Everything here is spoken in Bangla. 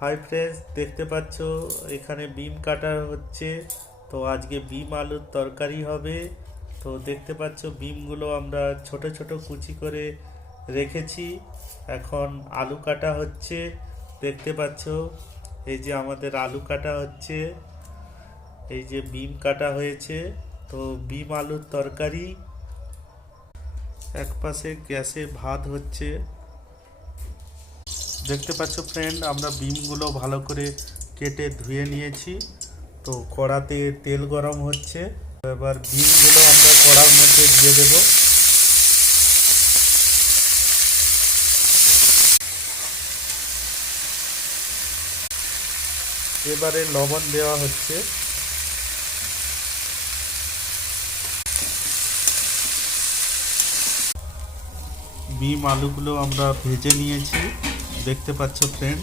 হাই ফ্রেন্ডস, দেখতে পাচ্ছ এখানে বিম কাটা হচ্ছে। তো আজকে বিম আলুর তরকারি হবে। তো দেখতে পাচ্ছ বিমগুলো আমরা ছোট ছোট কুচি করে রেখেছি। এখন আলু কাটা হচ্ছে। দেখতে পাচ্ছ এই যে আমাদের আলু কাটা হচ্ছে, এই যে বিম কাটা হয়েছে। তো বিম আলুর তরকারি। এক পাশে গ্যাসে ভাত হচ্ছে। দেখতে পাচ্ছ ফ্রেন্ড, আমরা বিমগুলো ভালো করে কেটে ধুয়ে নিয়েছি। তো কড়াতে তেল গরম হচ্ছে। এবার বিমগুলো আমরা কড়ার মধ্যে দিয়ে দেব। এবারে লবণ দেওয়া হচ্ছে। বিম আলুগুলো আমরা ভেজে নিয়েছি, দেখতে পাচ্ছ ফ্রেন্ড।